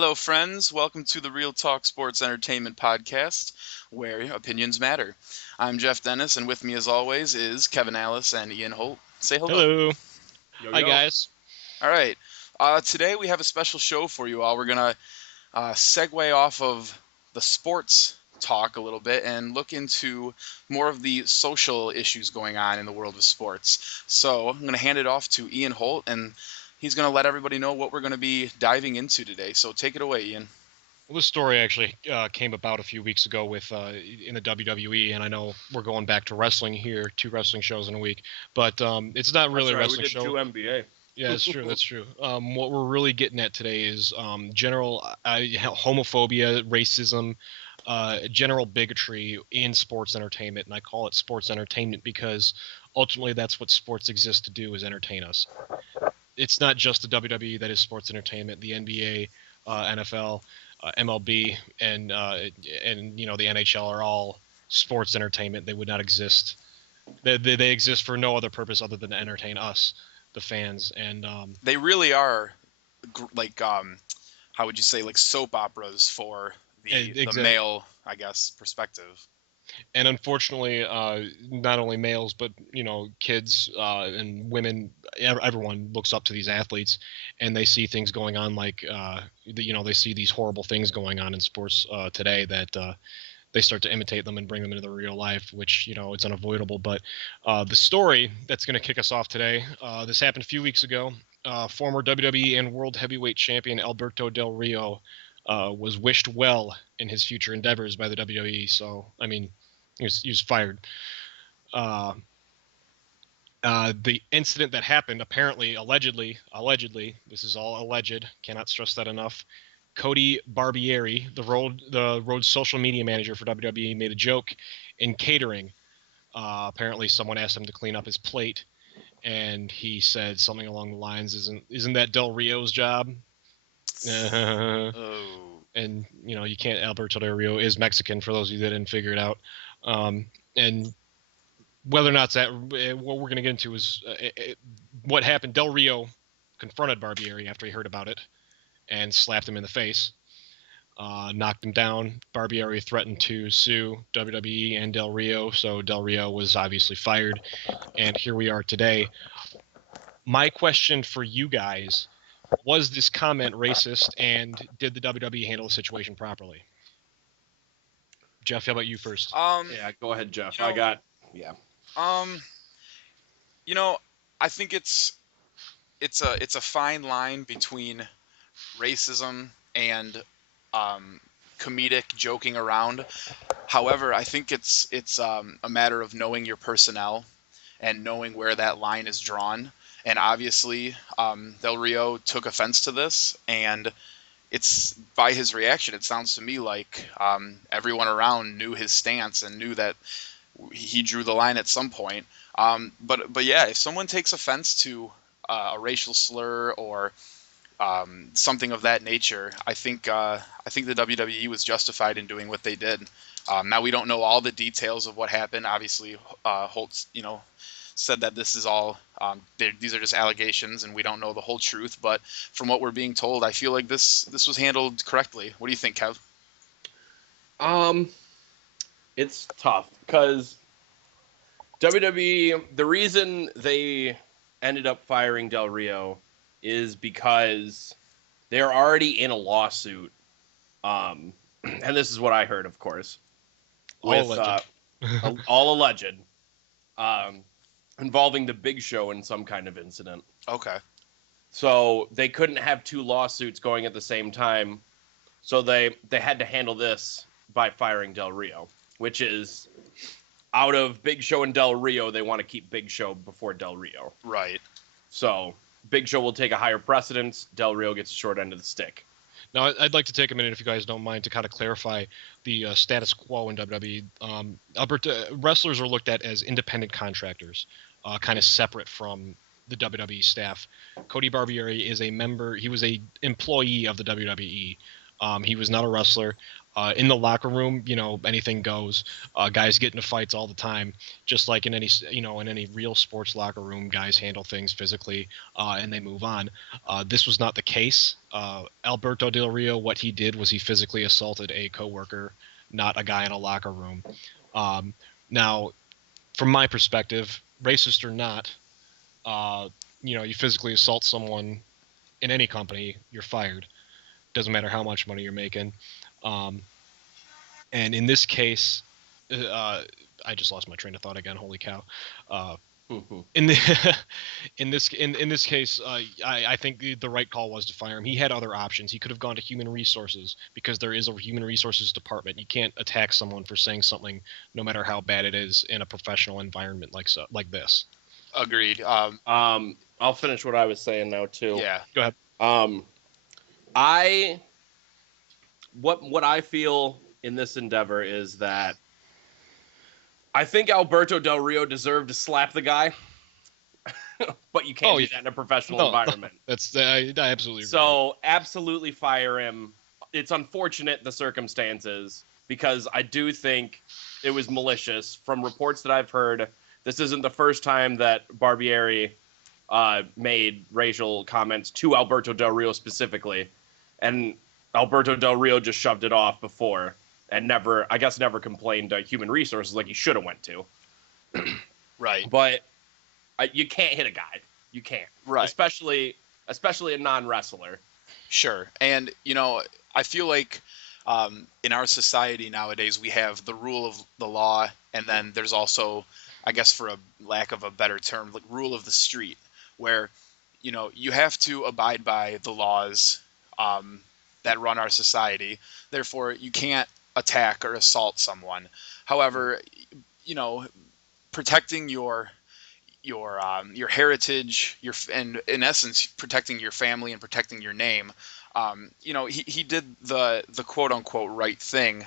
Hello, friends. Welcome to the Real Talk Sports Entertainment Podcast, where opinions matter. I'm Jeff Dennis, and with me, as always, is Kevin Alice and Ian Holt. Say hello. Hello. Yo, Hi, yo. guys. All right. Today, we have a special show for you all. We're going to segue off of the sports talk a little bit and look into more of the social issues going on in the world of sports. So I'm going to hand it off to Ian Holt, and he's going to let everybody know what we're going to be diving into today. So take it away, Ian. Well, this story actually came about a few weeks ago with in the WWE, and I know we're going back to wrestling here, 2 wrestling shows in a week, but it's not really That's a right, wrestling we did show. 2 NBA. Yeah, that's true. That's true. What we're really getting at today is general homophobia, racism, general bigotry in sports entertainment, and I call it sports entertainment because ultimately that's what sports exists to do, is entertain us. It's not just the WWE that is sports entertainment. The NBA, NFL, MLB, and the NHL are all sports entertainment. They would not exist. They exist for no other purpose other than to entertain us, the fans. And They really are like how would you say, like soap operas for the male, I guess, perspective. And unfortunately, not only males but kids and women, everyone looks up to these athletes, and they see things going on like they see these horrible things going on in sports today that they start to imitate them and bring them into the real life, which it's unavoidable. But the story that's going to kick us off today, this happened a few weeks ago. Former WWE and World Heavyweight Champion Alberto Del Rio was wished well in his future endeavors by the WWE. So, I mean, he was fired. The incident that happened, apparently, allegedly, this is all alleged, cannot stress that enough. Cody Barbieri, the Road social media manager for WWE, made a joke in catering. Apparently, someone asked him to clean up his plate, and he said something along the lines, "Isn't that Del Rio's job?" Oh. And you can't. Alberto Del Rio is Mexican, for those of you that didn't figure it out. And whether or not that, what we're going to get into is what happened. Del Rio confronted Barbieri after he heard about it and slapped him in the face, knocked him down. Barbieri threatened to sue WWE and Del Rio, so Del Rio was obviously fired, and here we are today. My question for you guys: was this comment racist, and did the WWE handle the situation properly? Jeff, how about you first? Yeah, go ahead, Jeff. Yeah. I think it's a fine line between racism and comedic joking around. However, I think it's a matter of knowing your personnel and knowing where that line is drawn. And obviously, Del Rio took offense to this, and it's by his reaction. It sounds to me like everyone around knew his stance and knew that he drew the line at some point. But yeah, if someone takes offense to a racial slur or something of that nature, I think the WWE was justified in doing what they did. Now we don't know all the details of what happened. Obviously, Holtz, said that this is all these are just allegations, and we don't know the whole truth. But from what we're being told, I feel like this was handled correctly. What do you think, Kev? It's tough because WWE, the reason they ended up firing Del Rio is because they're already in a lawsuit. And this is what I heard, of course. All alleged. All alleged. Involving the Big Show in some kind of incident. Okay. So they couldn't have 2 lawsuits going at the same time. So they had to handle this by firing Del Rio, which is out of Big Show and Del Rio, they want to keep Big Show before Del Rio. Right. So Big Show will take a higher precedence. Del Rio gets a short end of the stick. Now, I'd like to take a minute, if you guys don't mind, to kind of clarify the status quo in WWE. Wrestlers are looked at as independent contractors, kind of separate from the WWE staff. Cody Barbieri is a member. He was a employee of the WWE. He was not a wrestler. In the locker room, anything goes. Guys get into fights all the time, just like in any real sports locker room. Guys handle things physically, and they move on. This was not the case. Alberto Del Rio, what he did was he physically assaulted a coworker, not a guy in a locker room. Now, from my perspective, racist or not, you physically assault someone in any company, you're fired. Doesn't matter how much money you're making. Um, and in this case, I just lost my train of thought again. Holy cow! Uh, in the in this case, I think the right call was to fire him. He had other options. He could have gone to human resources because there is a human resources department. You can't attack someone for saying something, no matter how bad it is, in a professional environment like this. Agreed. I'll finish what I was saying now too. Yeah. Go ahead. What I feel in this endeavor is that I think Alberto Del Rio deserved to slap the guy, but you can't do that in a professional environment. That's I absolutely agree. So absolutely fire him. It's unfortunate the circumstances because I do think it was malicious. From reports that I've heard, this isn't the first time that Barbieri made racial comments to Alberto Del Rio specifically, and Alberto Del Rio just shoved it off before and never complained to human resources like he should have went to. Right. But you can't hit a guy. You can't. Right. Especially a non-wrestler. Sure. And, I feel like in our society nowadays, we have the rule of the law, and then there's also, I guess for a lack of a better term, like rule of the street, where, you have to abide by the laws that run our society. Therefore, you can't attack or assault someone. However, protecting your heritage, and in essence protecting your family and protecting your name. He did the quote unquote right thing,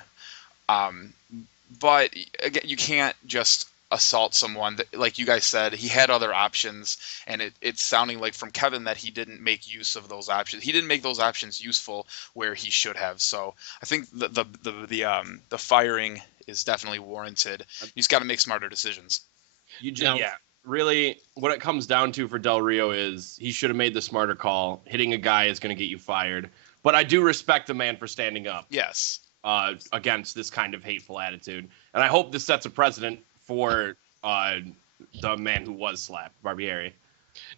but again, you can't just assault someone. That, like you guys said, he had other options, and it's sounding like from Kevin that he didn't make use of those options. He didn't make those options useful where he should have. So I think the firing is definitely warranted. He's got to make smarter decisions. Really, what it comes down to for Del Rio is he should have made the smarter call. Hitting a guy is going to get you fired. But I do respect the man for standing up. Yes. Against this kind of hateful attitude. And I hope this sets a precedent for the man who was slapped, Barbieri,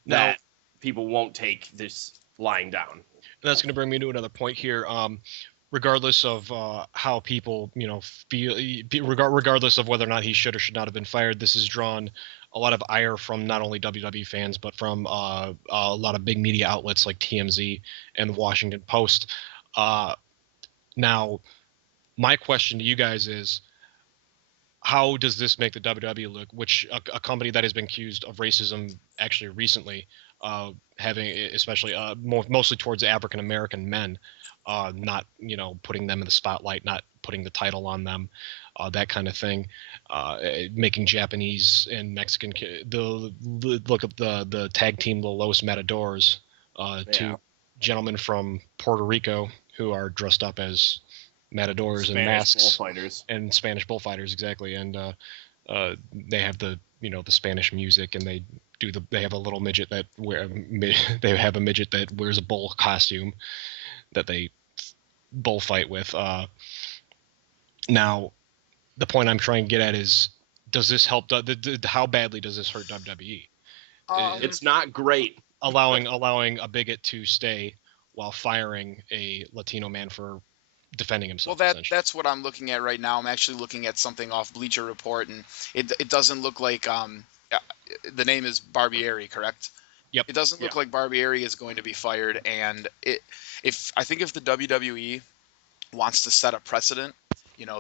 that people won't take this lying down. And that's going to bring me to another point here. Regardless of how people, feel, regardless of whether or not he should or should not have been fired, this has drawn a lot of ire from not only WWE fans, but from a lot of big media outlets like TMZ and the Washington Post. Now, my question to you guys is, how does this make the WWE look, which a company that has been accused of racism actually recently, having especially mostly towards African-American men, not, putting them in the spotlight, not putting the title on them, that kind of thing, making Japanese and Mexican, look up the tag team, the Los Matadors, two gentlemen from Puerto Rico who are dressed up as matadors and masks and Spanish bullfighters, exactly. And they have the Spanish music, and they have a little midget that they have a midget that wears a bull costume that they bullfight with. Now, the point I'm trying to get at is, does this help? How badly does this hurt WWE? It's not great. Allowing a bigot to stay while firing a Latino man for defending himself. Well, that's what I'm looking at right now. I'm actually looking at something off Bleacher Report, and it doesn't look like the name is Barbieri, correct? Yep. It doesn't look like Barbieri is going to be fired, and if the WWE wants to set a precedent,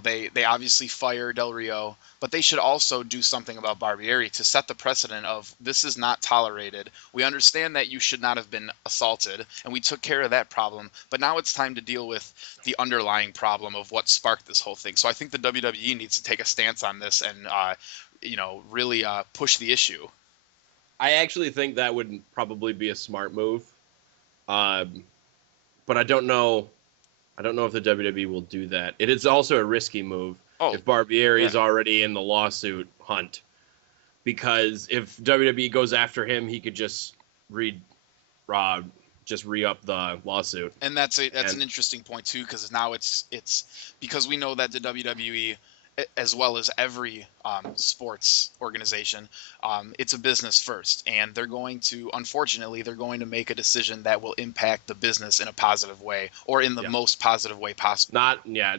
they obviously fire Del Rio, but they should also do something about Barbieri to set the precedent of this is not tolerated. We understand that you should not have been assaulted, and we took care of that problem, but now it's time to deal with the underlying problem of what sparked this whole thing. So I think the WWE needs to take a stance on this and really push the issue. I actually think that would probably be a smart move, but I don't know I don't know if the WWE will do that. It is also a risky move Oh, if Barbieri is yeah. already in the lawsuit hunt, because if WWE goes after him, he could just re up the lawsuit. And that's And an interesting point too, because now it's because we know that the WWE, as well as every sports organization, it's a business first, and unfortunately they're going to make a decision that will impact the business in a positive way, or in the yeah, most positive way possible.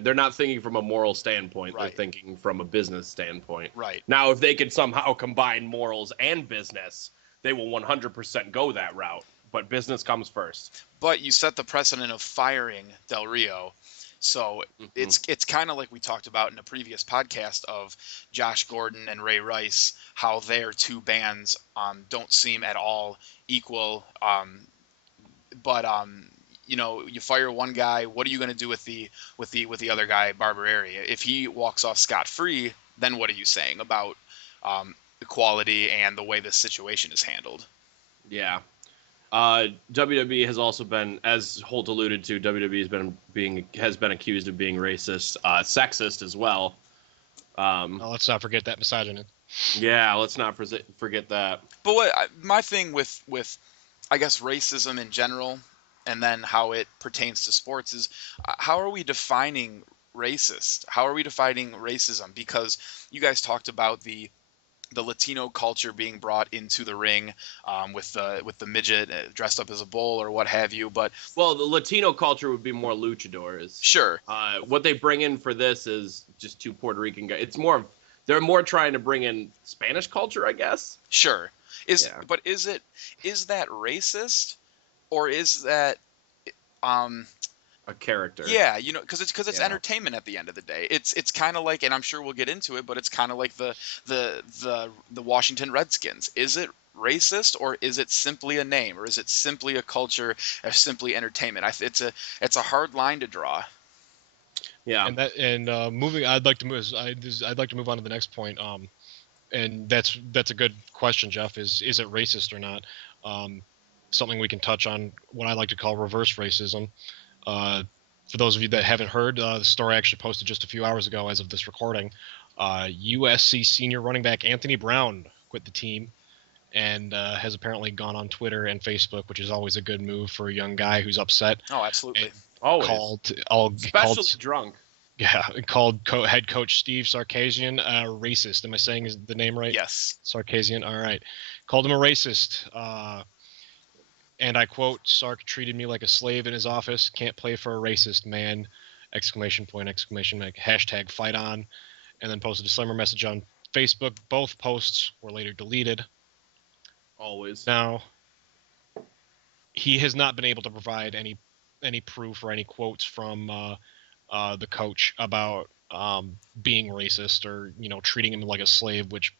they're not thinking from a moral standpoint. They're Right. thinking from a business standpoint. Right. Now, if they could somehow combine morals and business, they will 100% go that route. But business comes first. But you set the precedent of firing Del Rio. So Mm-hmm. it's kind of like we talked about in a previous podcast of Josh Gordon and Ray Rice, how their two bands don't seem at all equal. But you fire one guy, what are you going to do with the other guy, Barbieri? If he walks off scot free, then what are you saying about equality and the way this situation is handled? Yeah. WWE has also been, as Holt alluded to, WWE has been accused of being racist, sexist as well. Let's not forget that misogynist. Yeah, let's not forget that. But my thing with I guess racism in general, and then how it pertains to sports is, how are we defining racist? How are we defining racism? Because you guys talked about the Latino culture being brought into the ring, with the midget dressed up as a bull or what have you. But Well, the Latino culture would be more luchadors. sure, What they bring in for this is just two Puerto Rican guys. They're more trying to bring in Spanish culture, I guess. sure. Yeah. But is that racist, or is that um A character. yeah, because it's Yeah. entertainment at the end of the day. It's kind of like, and I'm sure we'll get into it, but it's kind of like the Washington Redskins. Is it racist, or is it simply a name, or is it simply a culture, or simply entertainment? It's a hard line to draw. Yeah. And moving, I'd like to move on to the next point. And that's a good question, Jeff. Is it racist or not? Something we can touch on, what I like to call reverse racism. For those of you that haven't heard, the story actually posted just a few hours ago as of this recording. USC senior running back Anthony Brown quit the team and has apparently gone on Twitter and Facebook, which is always a good move for a young guy who's upset. Oh, absolutely. Always. Especially drunk. Called head coach Steve Sarkisian racist. Am I saying the name right? Yes. Sarkisian. All right. Called him a racist. And I quote, "Sark treated me like a slave in his office. Can't play for a racist man!" Exclamation point! Exclamation mark! Hashtag fight on. And then posted a similar message on Facebook. Both posts were later deleted. Always. Now, he has not been able to provide any proof or any quotes from the coach about being racist or treating him like a slave, which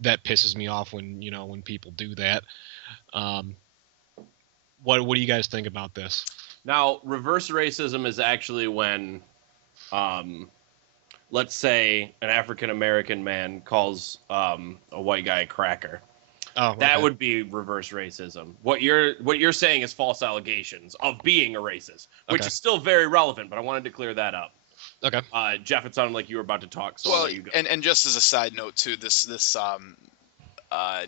that pisses me off when people do that. What do you guys think about this? Now, reverse racism is actually when, let's say, an African American man calls a white guy a cracker. Oh, That okay. would be reverse racism. What you're saying is false allegations of being a racist, which Okay. is still very relevant. But I wanted to clear that up. Okay. Jeff, it sounded like you were about to talk, so I'll Well, let you go. and just as a side note too, this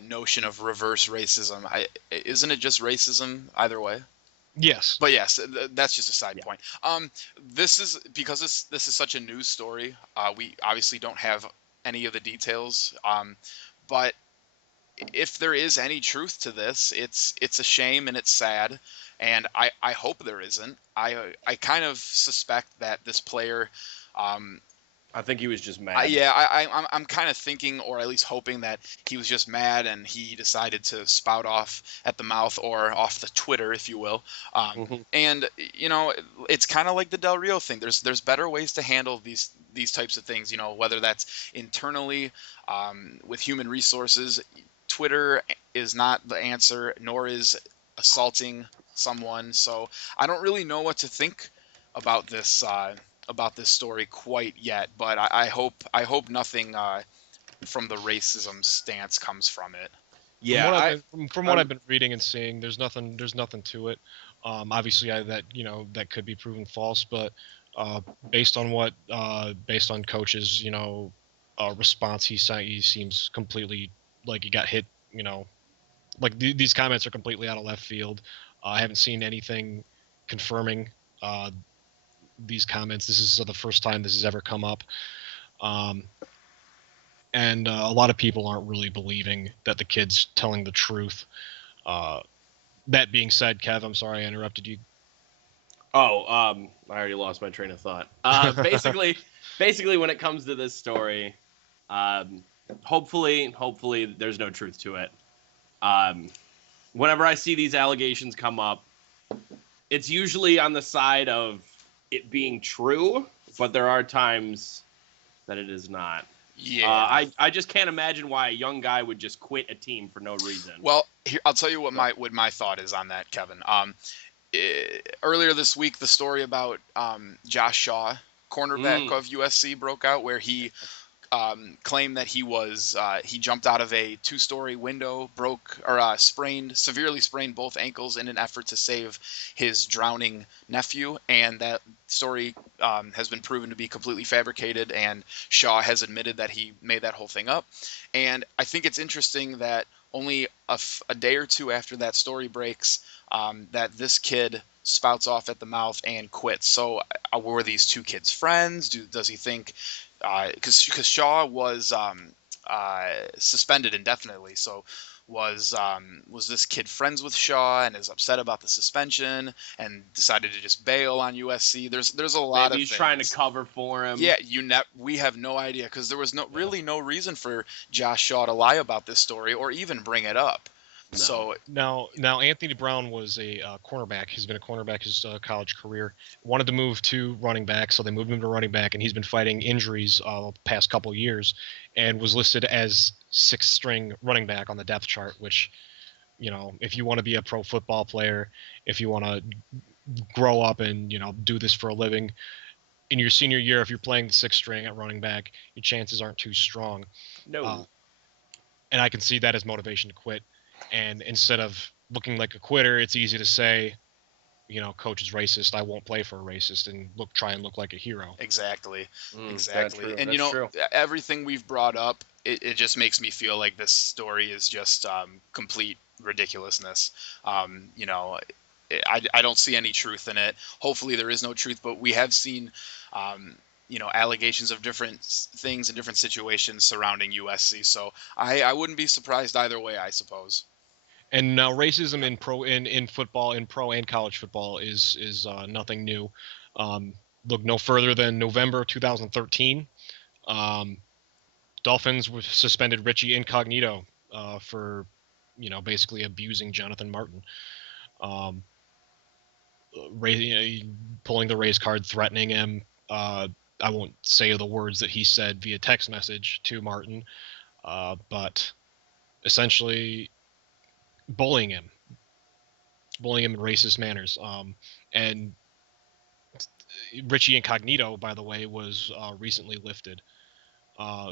notion of reverse racism, isn't it just racism either way? Yes. But yes, that's just a side Yeah. point. This is because this is such a news story. We obviously don't have any of the details. But if there is any truth to this, it's a shame and it's sad, and I hope there isn't. I kind of suspect that this player. I think he was just mad. I'm kind of thinking, or at least hoping, that he was just mad and he decided to spout off at the mouth, or off the Twitter, if you will. Mhm. And it's kind of like the Del Rio thing. There's better ways to handle these types of things. Whether that's internally, with human resources. Twitter is not the answer, nor is assaulting someone. So I don't really know what to think about this. About this story quite yet, but I hope nothing from the racism stance comes from it. Yeah, From what I've been reading and seeing, there's nothing to it. Obviously, that could be proven false, but uh, based on coach's response, he seems completely like he got hit. Like these comments are completely out of left field. I haven't seen anything confirming uh, these comments. This is the first time this has ever come up. Um, and a lot of people aren't really believing that the kid's telling the truth. Uh, that being said, Kev, I'm sorry I interrupted you. Oh, I already lost my train of thought. Basically, when it comes to this story, um, hopefully, there's no truth to it. Um, Whenever I see these allegations come up, it's usually on the side of it being true, but there are times that it is not. Yeah. I just can't imagine why a young guy would just quit a team for no reason. Well, here, I'll tell you what my thought is on that, Kevin. Earlier this week, the story about Josh Shaw, cornerback of USC, broke out, where he claimed that he jumped out of a 2-story window, severely sprained both ankles in an effort to save his drowning nephew, and that story has been proven to be completely fabricated, and Shaw has admitted that he made that whole thing up. And I think it's interesting that only a day or two after that story breaks, that this kid spouts off at the mouth and quits. So were these two kids friends? Does he think because Shaw was suspended indefinitely. So was this kid friends with Shaw and is upset about the suspension and decided to just bail on USC? There's a lot Maybe of he's things. trying to cover for him. Yeah, we have no idea because there was really no reason for Josh Shaw to lie about this story or even bring it up. No. So Now Anthony Brown was a cornerback. He's been a cornerback his college career. Wanted to move to running back, so they moved him to running back, and he's been fighting injuries the past couple years, and was listed as 6th-string running back on the depth chart. Which, if you want to be a pro football player, if you want to grow up and do this for a living, in your senior year, if you're playing the 6th string at running back, your chances aren't too strong. No. And I can see that as motivation to quit. And instead of looking like a quitter, it's easy to say, coach is racist. I won't play for a racist, and try and look like a hero. exactly. True. And That's true. everything we've brought up, it just makes me feel like this story is just complete ridiculousness. I don't see any truth in it. Hopefully there is no truth, but we have seen allegations of different things and different situations surrounding USC. So I wouldn't be surprised either way, I suppose. And now racism in football, in pro and college football, is nothing new. Look no further than November 2013. Dolphins suspended Richie Incognito for basically abusing Jonathan Martin. Pulling the race card, threatening him. I won't say the words that he said via text message to Martin, but essentially bullying him in racist manners. And Richie Incognito, by the way, was recently lifted.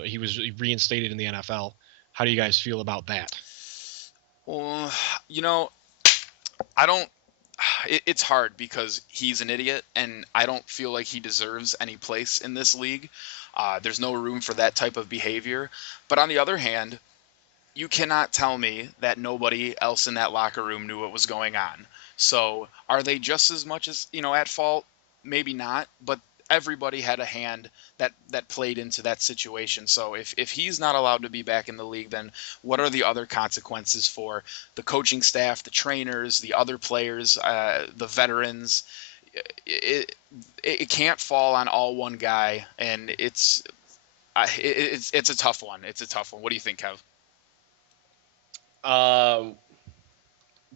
He was reinstated in the NFL. How do you guys feel about that? Well, I don't. It's hard because he's an idiot, and I don't feel like he deserves any place in this league. There's no room for that type of behavior. But on the other hand, you cannot tell me that nobody else in that locker room knew what was going on. So are they just as much as at fault? Maybe not, but everybody had a hand that played into that situation. So if he's not allowed to be back in the league, then what are the other consequences for the coaching staff, the trainers, the other players, the veterans? It can't fall on all one guy, and it's a tough one. It's a tough one. What do you think, Kev?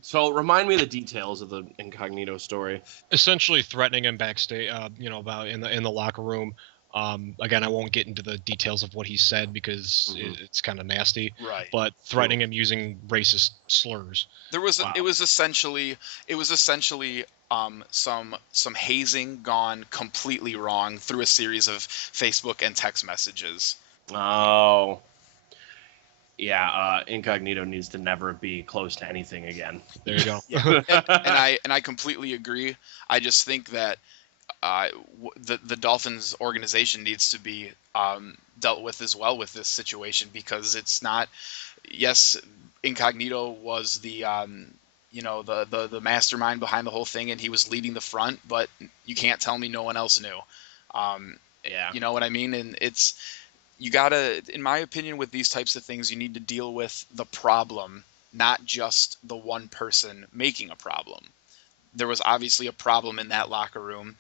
So remind me of the details of the Incognito story. Essentially threatening him backstage, about in the locker room. Again, I won't get into the details of what he said because it's kind of nasty. Right. But threatening him using racist slurs. It was essentially some hazing gone completely wrong through a series of Facebook and text messages. Oh. Incognito needs to never be close to anything again. There you go. Yeah, and I completely agree. I just think that the Dolphins organization needs to be dealt with as well with this situation, because it's not. Yes, Incognito was the the mastermind behind the whole thing, and he was leading the front, but you can't tell me no one else knew. Um, Yeah. you know what I mean? And it's, you gotta, in my opinion, with these types of things, you need to deal with the problem, not just the one person making a problem. There was obviously a problem in that locker room.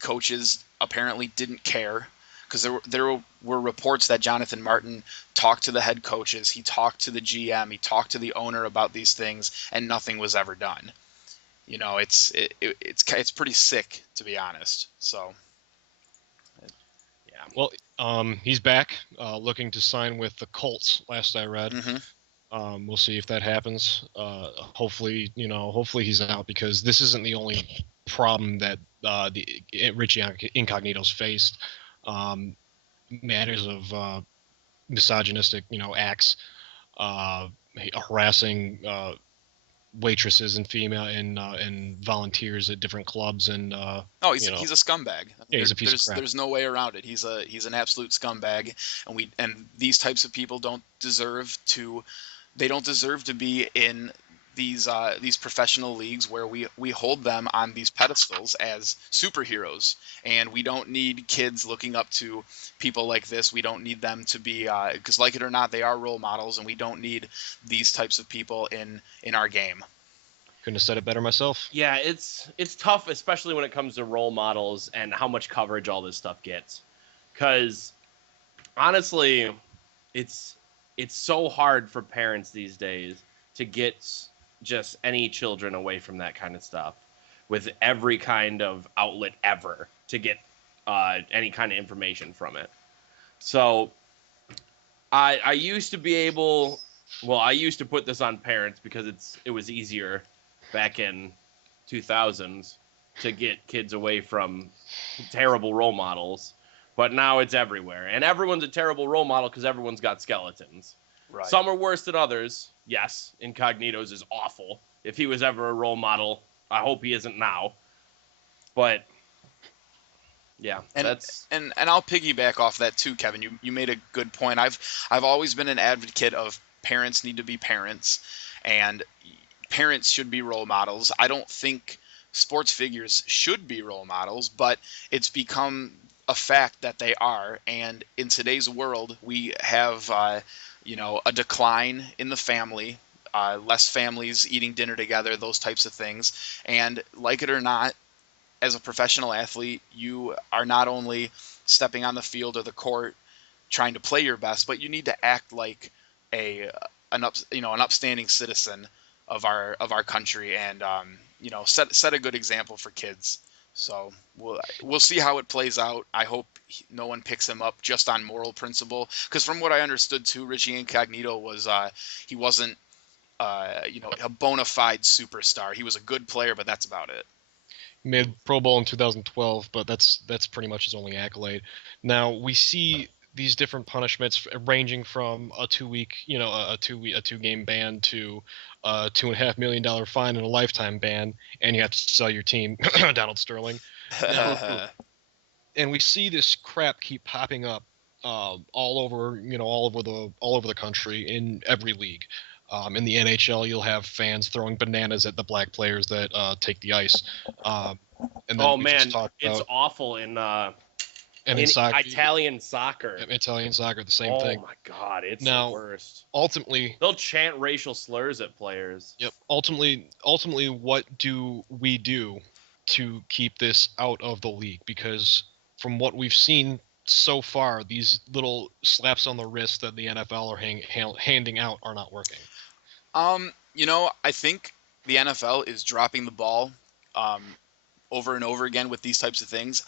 Coaches apparently didn't care, because there were reports that Jonathan Martin talked to the head coaches, he talked to the GM, he talked to the owner about these things, and nothing was ever done. It's pretty sick, to be honest. So Yeah. Well, he's back, looking to sign with the Colts. Last I read. mhm. We'll see if that happens. Hopefully, hopefully he's out, because this isn't the only problem that the Richie Incognito's faced. Um, Matters of misogynistic, acts, uh, harassing waitresses and female and volunteers at different clubs, and Oh, he's a scumbag. I mean, yeah, he's a piece of crap. there's no way around it. He's an absolute scumbag, and these types of people don't deserve to. They don't deserve to be in these professional leagues where we hold them on these pedestals as superheroes, and we don't need kids looking up to people like this. We don't need them to be, because like it or not, they are role models, and we don't need these types of people in our game. Couldn't have said it better myself. Yeah, it's tough, especially when it comes to role models and how much coverage all this stuff gets. Because honestly, it's so hard for parents these days to get just any children away from that kind of stuff, with every kind of outlet ever to get any kind of information from it. So I used to be able, well, I used to put this on parents because it was easier back in 2000s to get kids away from terrible role models, but now it's everywhere, and everyone's a terrible role model because everyone's got skeletons. Right. Some are worse than others. Yes, Incognito's is awful. If he was ever a role model, I hope he isn't now. But yeah, And that's and I'll piggyback off that too, Kevin. You made a good point. I've always been an advocate of parents need to be parents, and parents should be role models. I don't think sports figures should be role models, but it's become a fact that they are. And in today's world, we have a decline in the family. Less families eating dinner together, those types of things. And like it or not, as a professional athlete, you are not only stepping on the field or the court trying to play your best, but you need to act like a an upstanding citizen of our country, and set a good example for kids. So we'll see how it plays out. I hope no one picks him up just on moral principle, because from what I understood too, Richie Incognito was he wasn't a bona fide superstar. He was a good player, but that's about it. He made Pro Bowl in 2012, but that's pretty much his only accolade. Now we see these different punishments ranging from a 2 week, a 2 game ban to a $2.5 million fine and a lifetime ban, and you have to sell your team, Donald Sterling. Now, and we see this crap keep popping up all over, all over the country in every league. In the NHL, you'll have fans throwing bananas at the black players that take the ice. And then oh we man, just talked it's about, awful in in soccer, Italian soccer. Italian soccer, the same Oh thing. my god, it's Now, the worst. Ultimately, They'll chant racial slurs at players. yep. Ultimately, what do we do to keep this out of the league? Because from what we've seen so far, these little slaps on the wrist that the NFL are handing out are not working. I think the NFL is dropping the ball over and over again with these types of things.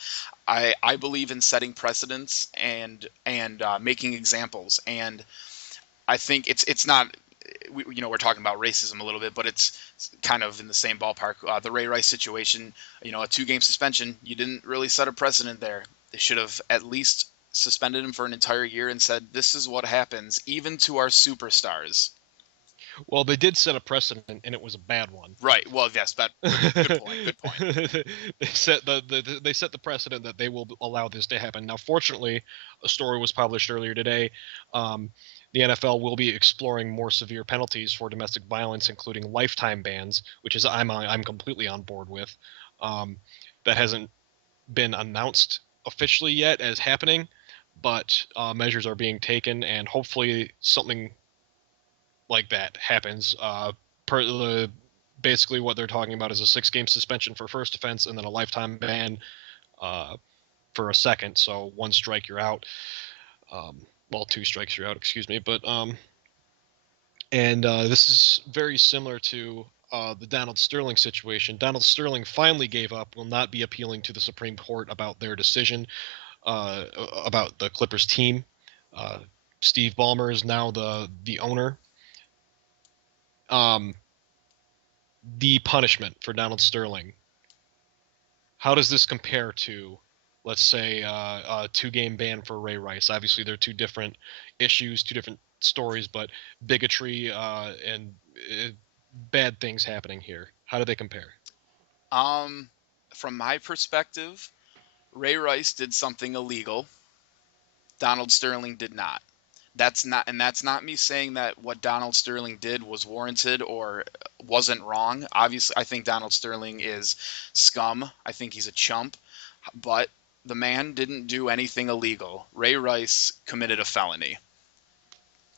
I believe in setting precedents and making examples, and I think it's not. We're talking about racism a little bit, but it's kind of in the same ballpark. The Ray Rice situation, a 2-game suspension. You didn't really set a precedent there. They should have at least suspended him for an entire year and said, "This is what happens even to our superstars." Well, they did set a precedent, and it was a bad one. Right. Well, yes, but good point. Good point. They set they set the precedent that they will allow this to happen. Now, fortunately, a story was published earlier today. The NFL will be exploring more severe penalties for domestic violence, including lifetime bans, which is I'm completely on board with. That hasn't been announced officially yet as happening, but measures are being taken, and hopefully something like that happens. Basically what they're talking about is a 6-game suspension for first offense and then a lifetime ban for a second. So 1 strike, you're out. Well, 2 strikes, you're out. Excuse me. But this is very similar to the Donald Sterling situation. Donald Sterling finally gave up. Will not be appealing to the Supreme Court about their decision about the Clippers team. Steve Ballmer is now the owner. The punishment for Donald Sterling. How does this compare to, let's say, a 2-game ban for Ray Rice? Obviously, they're 2 different issues, 2 different stories, but bigotry and bad things happening here. How do they compare? From my perspective, Ray Rice did something illegal. Donald Sterling did not. That's not me saying that what Donald Sterling did was warranted or wasn't wrong. Obviously, I think Donald Sterling is scum. I think he's a chump. But the man didn't do anything illegal. Ray Rice committed a felony.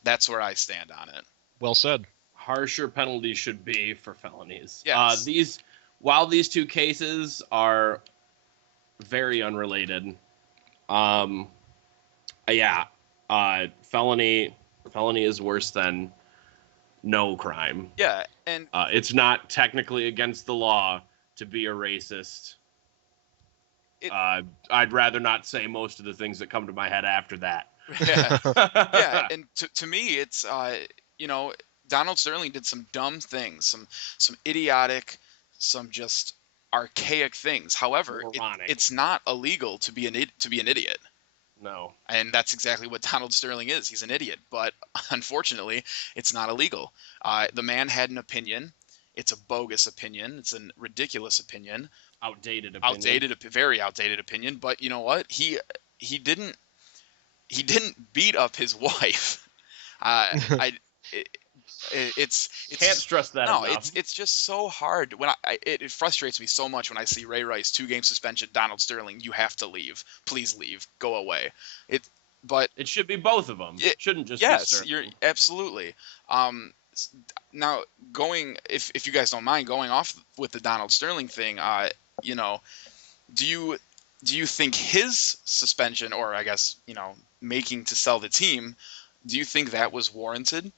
That's where I stand on it. Well said. Harsher penalties should be for felonies. Yes. While these 2 cases are very unrelated, felony is worse than no crime. Yeah, and it's not technically against the law to be a racist. I'd rather not say most of the things that come to my head after that. Yeah, yeah, and to me, it's Donald Sterling did some dumb things, some idiotic, some just archaic things. However, it's not illegal to be an idiot. No. And that's exactly what Donald Sterling is. He's an idiot. But unfortunately, it's not illegal. The man had an opinion. It's a bogus opinion. It's a ridiculous opinion. Outdated opinion. Very outdated opinion. But you know what? He didn't beat up his wife. It's can't stress that no enough. it's just so hard when it frustrates me so much when I see Ray Rice 2-game suspension, Donald Sterling, you have to leave, please leave, go away. But it should be both of them. It shouldn't just be Sterling. You're absolutely. Now if you guys don't mind going off with the Donald Sterling thing, do you think his suspension, or I guess making to sell the team, do you think that was warranted?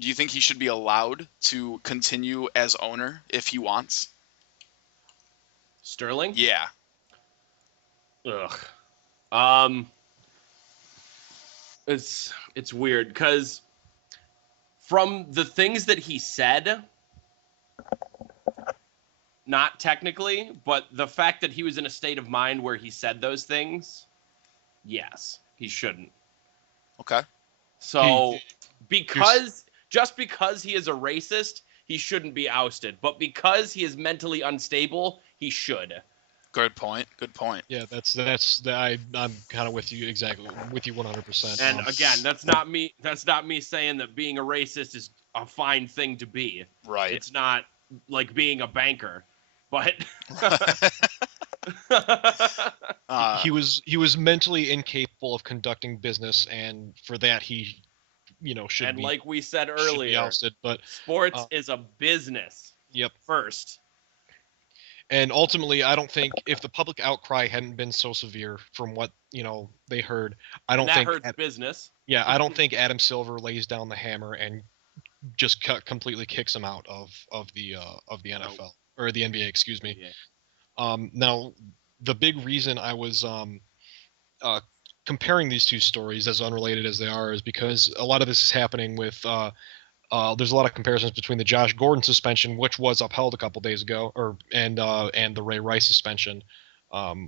Do you think he should be allowed to continue as owner if he wants? Sterling? Yeah. Ugh. It's weird because from the things that he said, not technically, but the fact that he was in a state of mind where he said those things, yes, he shouldn't. Okay. So just because he is a racist, he shouldn't be ousted. But because he is mentally unstable, he should. Good point. Yeah, I'm kind of with you, exactly with you 100%. And again, that's not me saying that being a racist is a fine thing to be. Right. It's not like being a banker, but he was mentally incapable of conducting business, and for that he should and be, like we said earlier, ousted, but sports is a business. Yep. First. And ultimately, I don't think if the public outcry hadn't been so severe from what they heard, I don't think hurts business. Yeah, I don't think Adam Silver lays down the hammer and just completely kicks him out of the NFL or the NBA, excuse me. Yeah. Now, the big reason I was comparing these 2 stories, as unrelated as they are, is because a lot of this is happening with there's a lot of comparisons between the Josh Gordon suspension, which was upheld a couple days ago, and the Ray Rice suspension,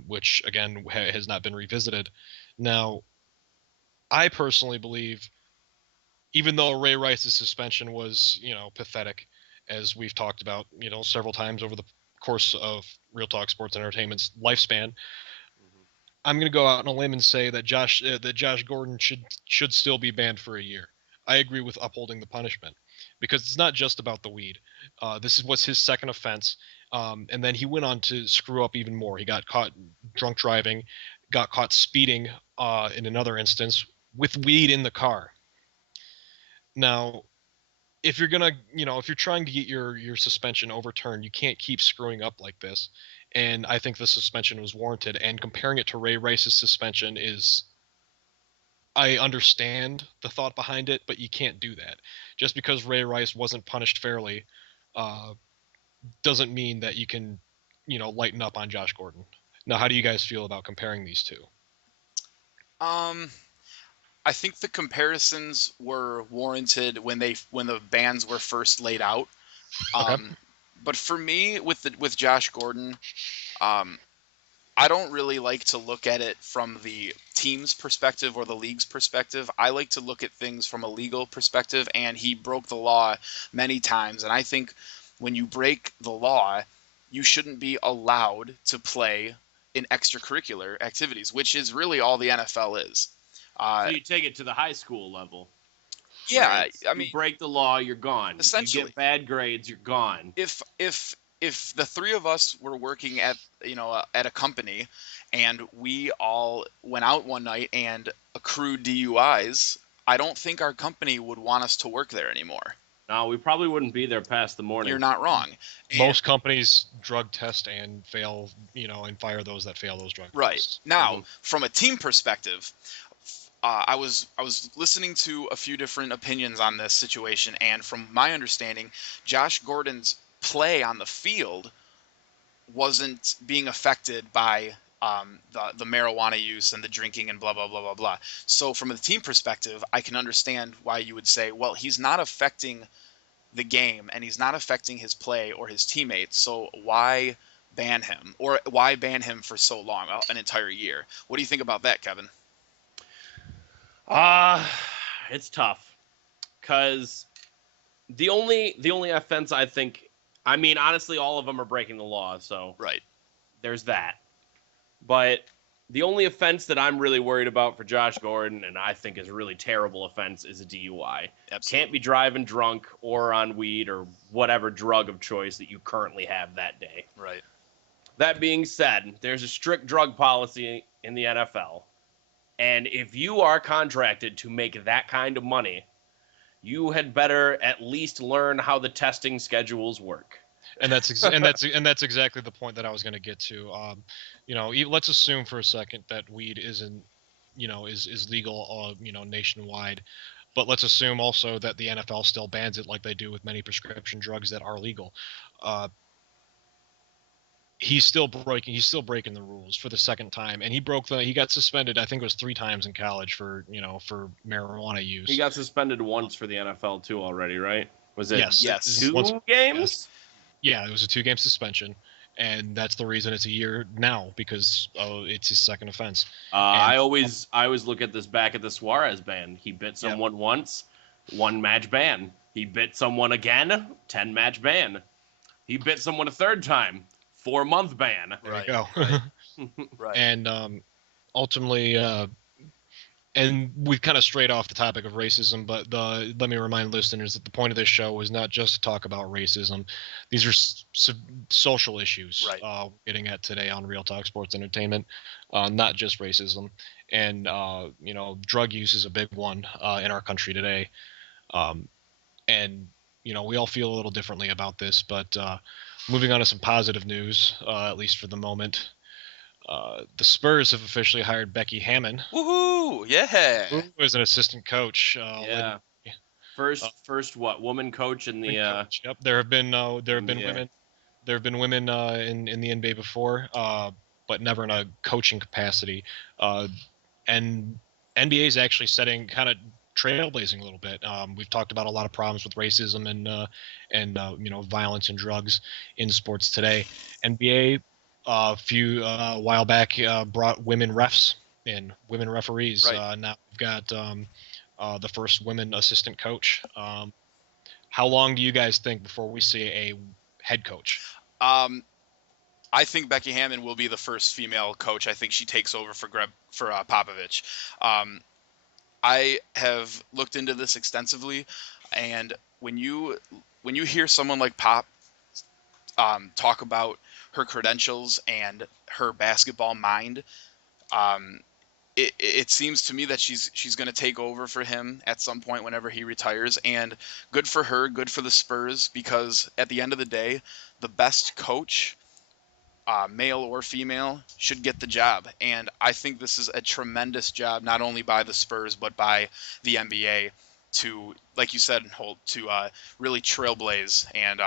which again has not been revisited. Now, I personally believe, even though Ray Rice's suspension was, pathetic, as we've talked about, several times over the course of Real Talk Sports Entertainment's lifespan, I'm going to go out on a limb and say that Josh Gordon should still be banned for a year. I agree with upholding the punishment because it's not just about the weed. This was his second offense, and then he went on to screw up even more. He got caught drunk driving, got caught speeding in another instance with weed in the car. Now, if you're trying to get your suspension overturned, you can't keep screwing up like this. And I think the suspension was warranted. And comparing it to Ray Rice's suspension I understand the thought behind it, but you can't do that. Just because Ray Rice wasn't punished fairly, uh, doesn't mean that you can, lighten up on Josh Gordon. Now, how do you guys feel about comparing these two? Um, I think the comparisons were warranted when the bans were first laid out. Okay. But for me, with Josh Gordon, um, I don't really like to look at it from the team's perspective or the league's perspective. I like to look at things from a legal perspective, and he broke the law many times. And I think when you break the law, you shouldn't be allowed to play in extracurricular activities, which is really all the NFL is. So Uh, you take it to the high school level, where yeah, I you mean, break the law, you're gone. You essentially, get bad grades, you're gone. if the three of us were working at at a company and we all went out one night and accrued DUIs, I don't think our company would want us to work there anymore. No, we probably wouldn't be there past the You're morning. not wrong. And Most companies drug test and fail, and fire those that fail those drug right tests. now, from a team perspective, I was listening to a few different opinions on this situation, and from my understanding, Josh Gordon's play on the field wasn't being affected by the marijuana use and the drinking and blah blah blah blah blah. So from a team perspective, I can understand why you would say, well, he's not affecting the game and he's not affecting his play or his teammates. So why ban him, or why ban him for so long, an entire year? What do you think about that, Kevin? Uh it's tough because the only offense I think, I mean, honestly, all of them are breaking the law, so Right. there's that. But the only offense that I'm really worried about for Josh Gordon, and I think is a really terrible offense, is a DUI. Absolutely. Can't be driving drunk or on weed or whatever drug of choice that you currently have that day. Right. That being said, there's a strict drug policy in the NFL. And if you are contracted to make that kind of money, you had better at least learn how the testing schedules work. And that's exactly the point that I was going to get to. Let's assume for a second that weed isn't, is legal, nationwide. But let's assume also that the NFL still bans it, like they do with many prescription drugs that are legal. Uh, he's still breaking the rules for the second time, and he got suspended. I think it was 3 times in college for marijuana use. He got suspended once for the NFL too already, right? Was it Yes. two Once- games? yes. Yeah, it was a 2-game suspension, and that's the reason it's a year now, because it's his second offense. I always look at this back at the Suarez ban. He bit someone once, 1-match ban. He bit someone again, 10-match ban. He bit someone a third time, 4-month ban. There Right. you go. Right. And ultimately, and we've kind of strayed off the topic of racism, but let me remind listeners that the point of this show was not just to talk about racism. These are social issues Right. getting at today on Real Talk Sports Entertainment, not just racism. And, drug use is a big one in our country today. And, we all feel a little differently about this, but moving on to some positive news, at least for the moment. The Spurs have officially hired Becky Hammon, Woohoo! Yeah. who is an assistant coach. Yeah. First what, woman coach in the coach. Yep. There have been Yeah. women. There have been women in the NBA before, but never in a coaching capacity. And NBA is actually setting kind of trailblazing a little bit. We've talked about a lot of problems with racism and violence and drugs in sports today. NBA a while back brought women refs in women referees. Right. Now we've got the first women assistant coach. How long do you guys think before we see a head coach? I think Becky Hammon will be the first female coach. I think she takes over for Popovich. I have looked into this extensively, and when you hear someone like Pop talk about her credentials and her basketball mind, um, it seems to me that she's going to take over for him at some point whenever he retires. And good for her, good for the Spurs, because at the end of the day, the best coach, male or female, should get the job. And I think this is a tremendous job, not only by the Spurs, but by the NBA to, like you said, Holt, to really trailblaze and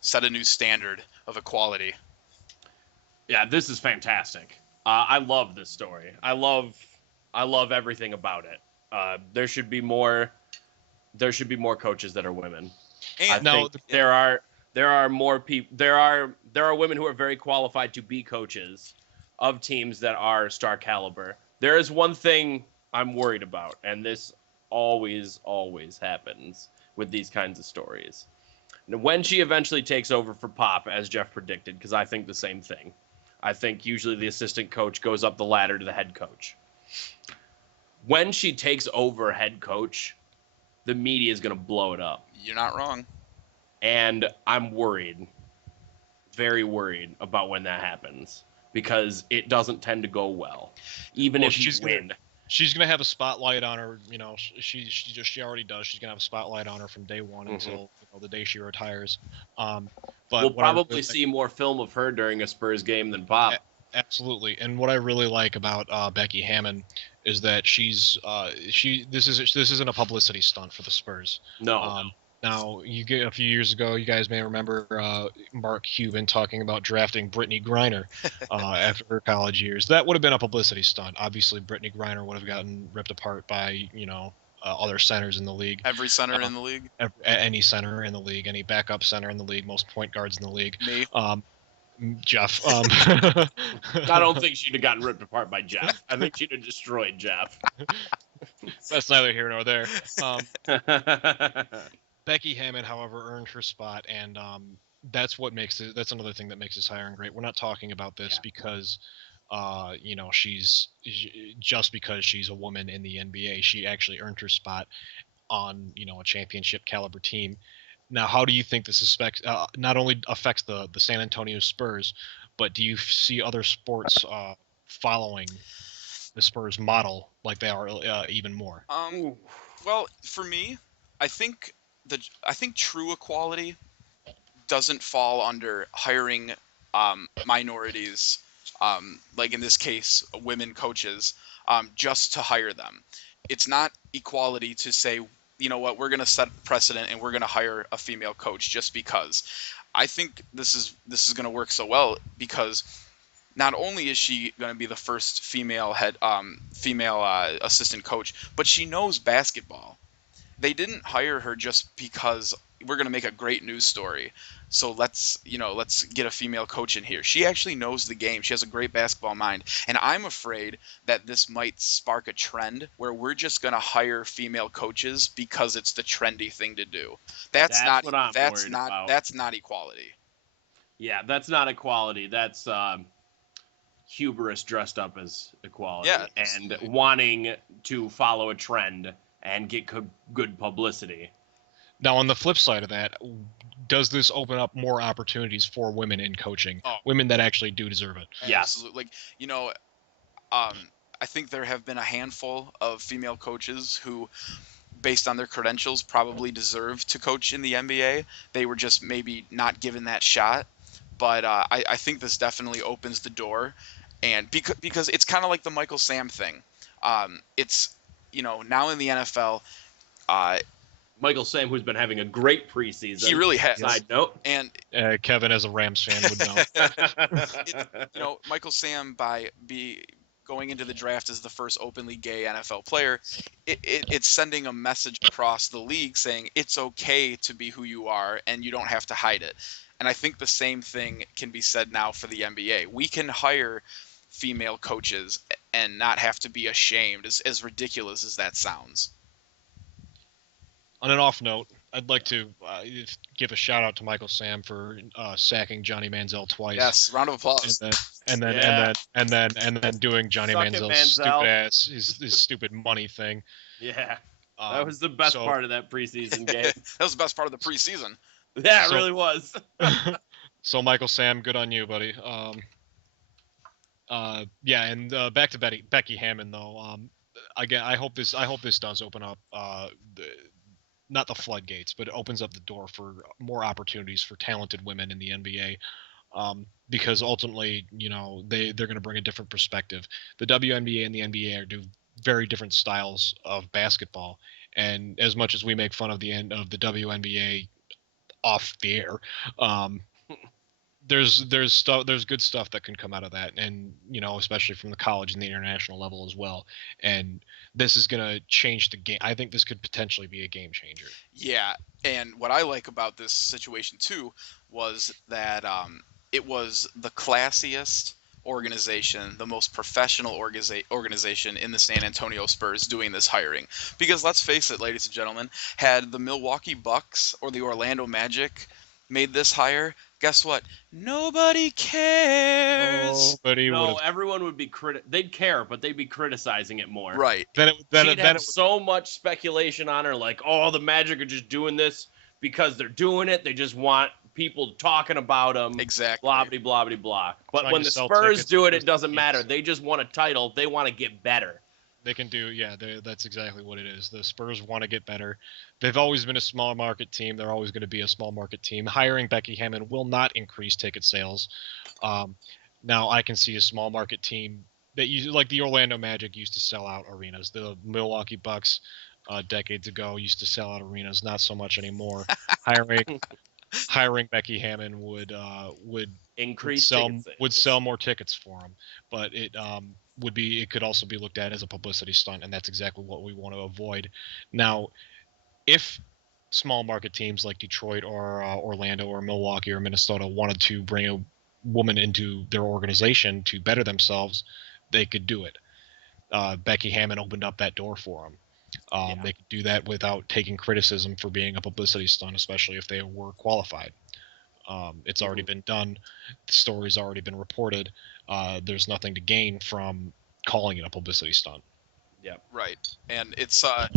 set a new standard of equality. Yeah, this is fantastic. I love this story. I love everything about it. There should be more. There should be more coaches that are women. I And Now, think there are more people. There are women who are very qualified to be coaches of teams that are star caliber. There is one thing I'm worried about, and this always happens with these kinds of stories. When she eventually takes over for Pop, as Jeff predicted, because I think the same thing. I think usually the assistant coach goes up the ladder to the head coach. When she takes over head coach, the media is going to blow it up. you're not wrong. And I'm worried, very worried about when that happens, because it doesn't tend to go well, even Well, if you win. She's gonna have a spotlight on her. You know, she already does. She's gonna have a spotlight on her from day one until the day she retires. But We'll what I really probably see more film of her during a Spurs game than Pop. absolutely, and what I really like about Becky Hammon is that this isn't a publicity stunt for the Spurs. No. Now, a few years ago, you guys may remember Mark Cuban talking about drafting Brittany Griner after her college years. That would have been a publicity stunt. Obviously, Brittany Griner would have gotten ripped apart by other centers in the league. Every center in the league. Any center in the league, any backup center in the league, most point guards in the league. Me. Jeff. I don't think she'd have gotten ripped apart by Jeff. I think she'd have destroyed Jeff. That's neither here nor there. Becky Hammon, however, earned her spot, and that's what makes it. That's another thing that makes this hiring great. We're not talking about this because, just because she's a woman in the NBA. She actually earned her spot on a championship caliber team. Now, how do you think this not only affects the San Antonio Spurs, but do you see other sports following the Spurs model like they are even more? Well, for me, I think true equality doesn't fall under hiring minorities, like in this case, women coaches, just to hire them. It's not equality to say, you know what, we're going to set precedent and we're going to hire a female coach just because. I think this is going to work so well because not only is she going to be the first female assistant coach, but she knows basketball. They didn't hire her just because we're going to make a great news story. So let's get a female coach in here. She actually knows the game. She has a great basketball mind. And I'm afraid that this might spark a trend where we're just going to hire female coaches because it's the trendy thing to do. That's not equality. Yeah, that's not equality. That's hubris dressed up as equality. Yeah, and wanting to follow a trend and get good publicity. Now, on the flip side of that, does this open up more opportunities for women in coaching? Women that actually do deserve it. Yeah, absolutely. Like, I think there have been a handful of female coaches who, based on their credentials, probably deserve to coach in the NBA. They were just maybe not given that shot. But I think this definitely opens the door, and because it's kind of like the Michael Sam thing. It's now in the NFL. Michael Sam, who's been having a great preseason. He really has. Side note. And Kevin, as a Rams fan, would know. Michael Sam, by going into the draft as the first openly gay NFL player, it's sending a message across the league saying it's okay to be who you are and you don't have to hide it. And I think the same thing can be said now for the NBA. We can hire female coaches and not have to be ashamed, as ridiculous as that sounds. On an off note, I'd like to give a shout out to Michael Sam for sacking Johnny Manziel twice. Yes, round of applause. And then doing Johnny Suck it, Manziel's Manziel. stupid his stupid money thing. Yeah, that was the best part of that preseason game. That was the best part of the preseason. Yeah, it really was. So Michael Sam, good on you, buddy. Yeah, and back to Becky Hammon though. Again, I hope this does open up not the floodgates, but it opens up the door for more opportunities for talented women in the NBA. Because ultimately, you know, they're going to bring a different perspective. The WNBA and the NBA do very different styles of basketball, and as much as we make fun of the end of the WNBA off the air, there's good stuff that can come out of that, and you know, especially from the college and the international level as well. And this is going to change the game. I think this could potentially be a game changer. Yeah, and what I like about this situation too was that it was the classiest organization, the most professional organization in the San Antonio Spurs doing this hiring. Because let's face it, ladies and gentlemen, had the Milwaukee Bucks or the Orlando Magic made this hire, guess what? Nobody cares. Everyone would be they'd care, but they'd be criticizing it more. Right. She'd have so much speculation on her, like, oh, the Magic are just doing this because they're doing it. They just want people talking about them. Exactly. Blah, blah, blah, blah, blah. But when the Spurs do it, it doesn't matter. They just want a title. They want to get better. They can do, yeah, that's exactly what it is. The Spurs want to get better. They've always been a small market team. They're always going to be a small market team. Hiring Becky Hammon will not increase ticket sales. Now I can see a small market team that like the Orlando Magic used to sell out arenas. The Milwaukee Bucks decades ago used to sell out arenas. Not so much anymore. Hiring Becky Hammon would sell more tickets for them, but it could also be looked at as a publicity stunt, and that's exactly what we want to avoid. Now, if small market teams like Detroit or Orlando or Milwaukee or Minnesota wanted to bring a woman into their organization to better themselves, they could do it. Becky Hammon opened up that door for them. They could do that without taking criticism for being a publicity stunt, especially if they were qualified. It's already been done. The story's already been reported. There's nothing to gain from calling it a publicity stunt. Yeah, right. And it's going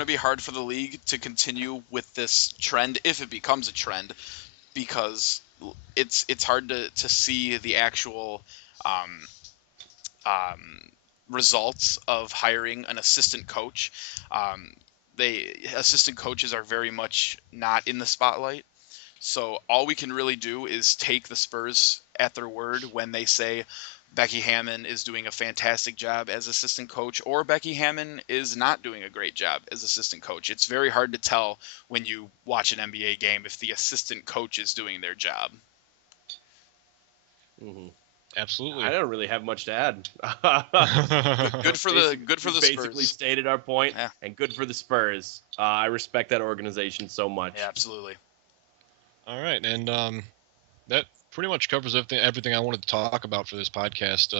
to be hard for the league to continue with this trend if it becomes a trend, because it's hard to see the actual results of hiring an assistant coach. Assistant coaches are very much not in the spotlight. So all we can really do is take the Spurs at their word when they say Becky Hammon is doing a fantastic job as assistant coach, or Becky Hammon is not doing a great job as assistant coach. It's very hard to tell when you watch an NBA game if the assistant coach is doing their job. Mm-hmm. Absolutely. I don't really have much to add. good for the Spurs. Basically stated our point, yeah. And good for the Spurs. I respect that organization so much. Yeah, absolutely. All right, and that pretty much covers everything I wanted to talk about for this podcast.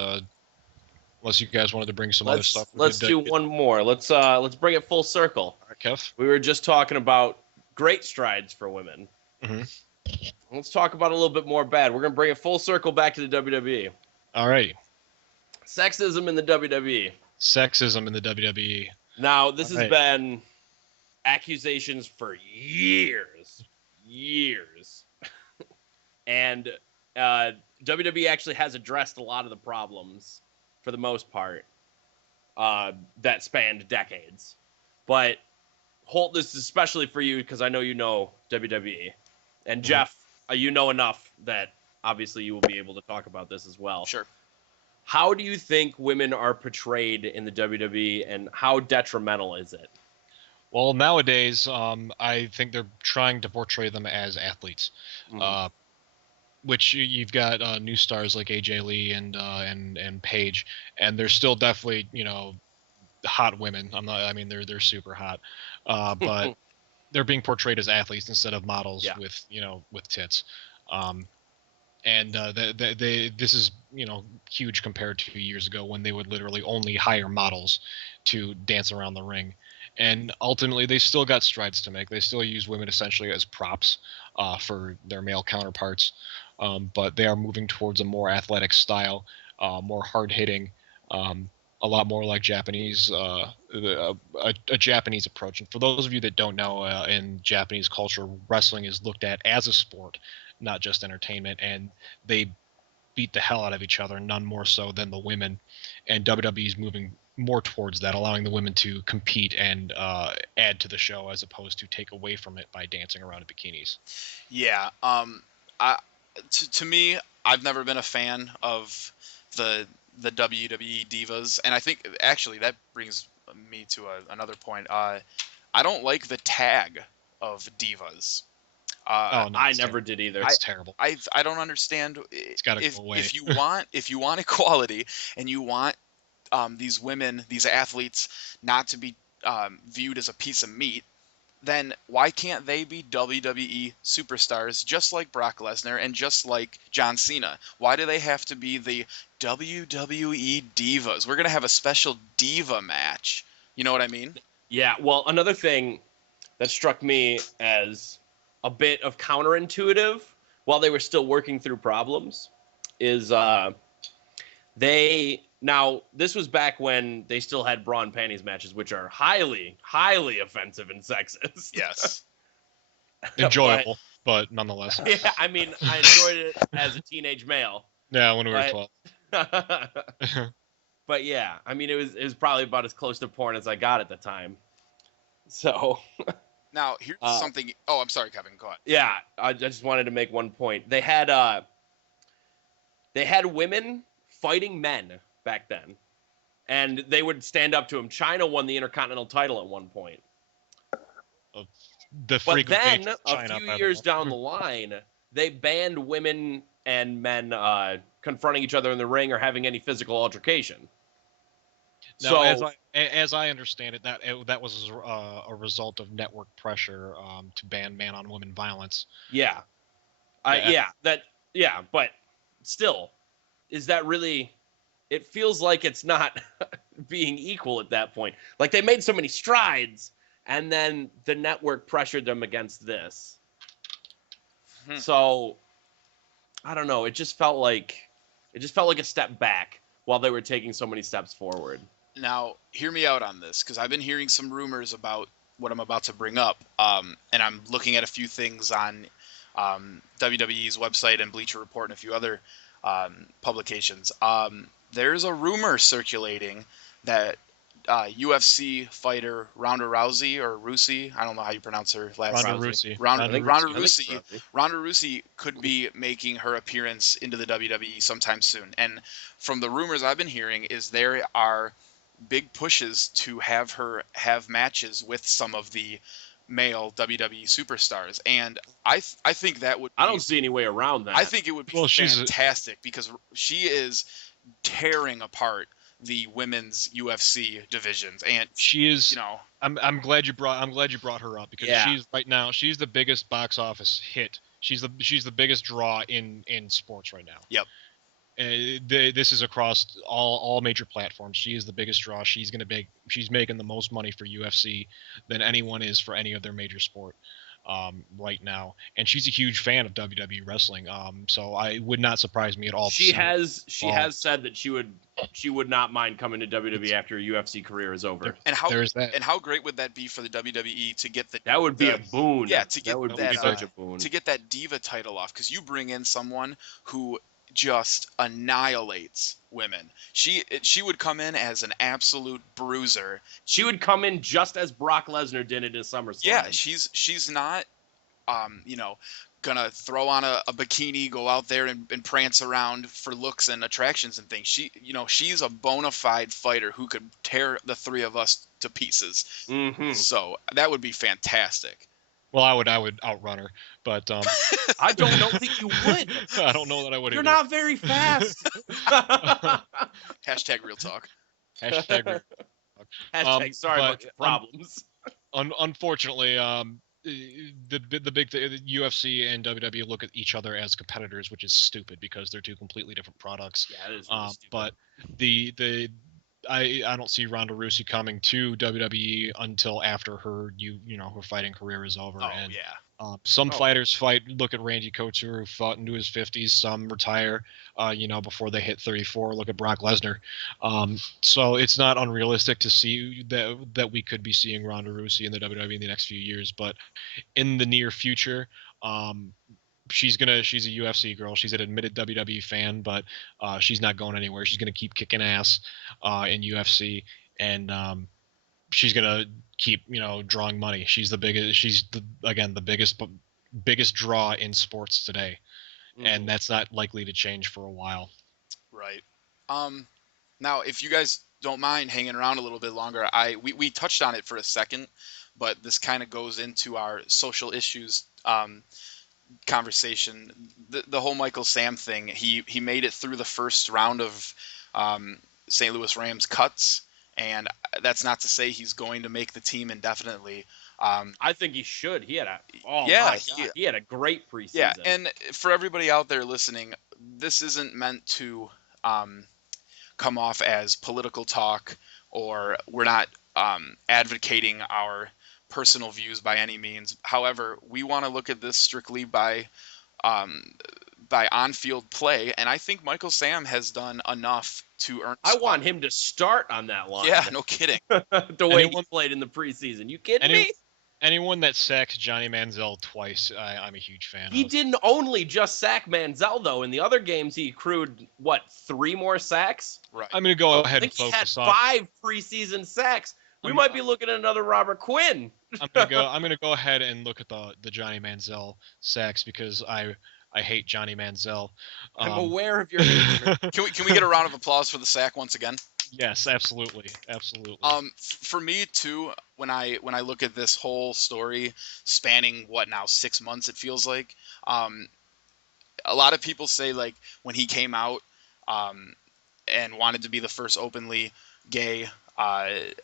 Unless you guys wanted to bring some other stuff. Let's do one more. Let's bring it full circle. All right, Kev. We were just talking about great strides for women. Mm-hmm. Let's talk about a little bit more bad. We're going to bring it full circle back to the WWE. All right. Sexism in the WWE. Sexism in the WWE. Now, this has been accusations for years. And WWE actually has addressed a lot of the problems, for the most part, that spanned decades. But, Holt, this is especially for you because I know you know WWE. And Jeff, you know enough that obviously you will be able to talk about this as well. Sure. How do you think women are portrayed in the WWE, and how detrimental is it? Well, nowadays, I think they're trying to portray them as athletes, which you've got new stars like AJ Lee and Paige, and they're still definitely hot women. They're super hot, but. They're being portrayed as athletes instead of models with tits. And this is huge compared to years ago when they would literally only hire models to dance around the ring. And ultimately, they still got strides to make. They still use women essentially as props for their male counterparts, but they are moving towards a more athletic style, more hard hitting, a lot more like Japanese, a Japanese approach. And for those of you that don't know, in Japanese culture, wrestling is looked at as a sport, not just entertainment, and they beat the hell out of each other, none more so than the women. And WWE is moving more towards that, allowing the women to compete and add to the show as opposed to take away from it by dancing around in bikinis. Yeah. I to me, I've never been a fan of the WWE divas, and I think actually that brings me to another point. I don't like the tag of divas. Oh no, I it's never terrible. did either. It's terrible. I don't understand It's got to go away. if you want equality and you want these women, these athletes, not to be viewed as a piece of meat, then why can't they be WWE superstars just like Brock Lesnar and just like John Cena? Why do they have to be the WWE divas? We're gonna have a special diva match. You know what I mean? Yeah, well, another thing that struck me as a bit of counterintuitive while they were still working through problems is now this was back when they still had bra and panties matches, which are highly, highly offensive and sexist. Yes. Enjoyable, but nonetheless. Yeah, I mean, I enjoyed it as a teenage male. Yeah, when we were But 12. but yeah, I mean, it was probably about as close to porn as I got at the time. So Now here's something. Oh, I'm sorry, Kevin. Go ahead. yeah, I just wanted to make one point. They had women fighting men back then, and they would stand up to them. China won the Intercontinental title at one point. The But freak of then, nature, a China, few by the years way. down the line, they banned women and men confronting each other in the ring or having any physical altercation. Now, So, as I understand it, that was a result of network pressure to ban man-on-woman violence. yeah. But still, is that really? It feels like it's not being equal at that point. Like they made so many strides, and then the network pressured them against this. So I don't know. It just felt like a step back while they were taking so many steps forward. Now, hear me out on this, because I've been hearing some rumors about what I'm about to bring up, and I'm looking at a few things on WWE's website and Bleacher Report and a few other publications. There's a rumor circulating that UFC fighter Ronda Rousey or Rousey, I don't know how you pronounce her last Ronda name. Rousey. Ronda I think it's Rousey. Rousey. Ronda Rousey could be making her appearance into the WWE sometime soon. And from the rumors I've been hearing is there are big pushes to have her have matches with some of the male WWE superstars, and I think that would be, I don't see any way around that. I think it would be Well, she's fantastic because she is tearing apart the women's UFC divisions, and she is. you know I'm glad you brought her up because Yeah. she's the biggest box office hit. She's the biggest draw in sports right now. Yep. This is across all major platforms. She is the biggest draw. She's making the most money for UFC than anyone is for any other major sport right now. And she's a huge fan of WWE wrestling. So I would not surprise me at all. She has said that she would not mind coming to WWE after her UFC career is over. and how There's that. and how great would that be for the WWE to get That would be a boon. Yeah, to get that would that, be such a boon. to get that diva title off, because you bring in someone who just annihilates women. She would come in as an absolute bruiser. She would come in just as Brock Lesnar did in his SummerSlam. Yeah, she's not gonna throw on a bikini, go out there and prance around for looks and attractions and things. She's a bona fide fighter who could tear the three of us to pieces. Mm-hmm. So that would be fantastic. Well, I would outrun her, but I don't think you would. I don't know that I would. You're either. not very fast. Hashtag real talk. Hashtag. Hashtag sorry about your but, problems. Unfortunately, the big thing, the UFC and WWE look at each other as competitors, which is stupid because they're two completely different products. Yeah, it is really stupid. But the I don't see Ronda Rousey coming to WWE until after her her fighting career is over. Oh And yeah. some fighters fight. Look at Randy Couture, who fought into his 50s. Some retire, before they hit 34. Look at Brock Lesnar. So it's not unrealistic to see that we could be seeing Ronda Rousey in the WWE in the next few years. But in the near future, um, she's a UFC girl. She's an admitted WWE fan, but she's not going anywhere. She's gonna keep kicking ass in UFC, and she's gonna keep drawing money. She's the biggest. Again the biggest draw in sports today, and that's not likely to change for a while. Right. Now, if you guys don't mind hanging around a little bit longer, we touched on it for a second, but this kind of goes into our social issues conversation. The whole Michael Sam thing. He made it through the first round of St. Louis Rams cuts, and that's not to say he's going to make the team indefinitely. I think he should. He had he had a great preseason. Yeah, and for everybody out there listening, this isn't meant to come off as political talk, or we're not advocating our personal views by any means. However, we want to look at this strictly by on-field play, and I think Michael Sam has done enough to earn. I want him to start on that line. Yeah, no kidding. The way he played in the preseason. You kidding me? Anyone that sacks Johnny Manziel twice, I'm a huge fan. He didn't only just sack Manziel though. In the other games, he accrued 3 more sacks. Right. I'm going to go ahead I and think focus he on had 5 preseason sacks. We might be looking at another Robert Quinn. I'm gonna go ahead and look at the Johnny Manziel sacks because I hate Johnny Manziel. I'm aware of your hatred. Can we get a round of applause for the sack once again? Yes, absolutely. For me too, when I look at this whole story spanning 6 months, it feels like, a lot of people say, like, when he came out and wanted to be the first openly gay